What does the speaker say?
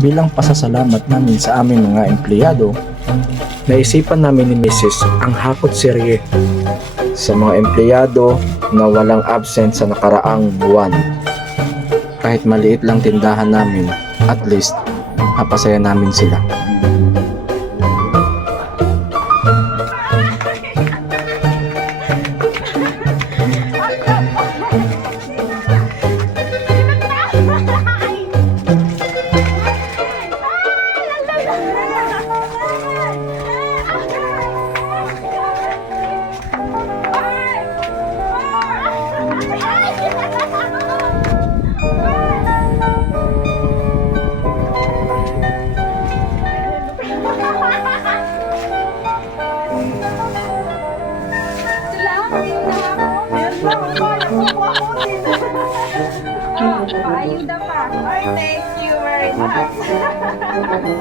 Bilang pasasalamat namin sa aming mga empleyado, naisipan namin ni Mrs. ang hakot serye sa mga empleyado na walang absent sa nakaraang buwan. Kahit maliit lang tindahan namin, at least mapasaya namin sila. Ayuda pa. Thank you very much.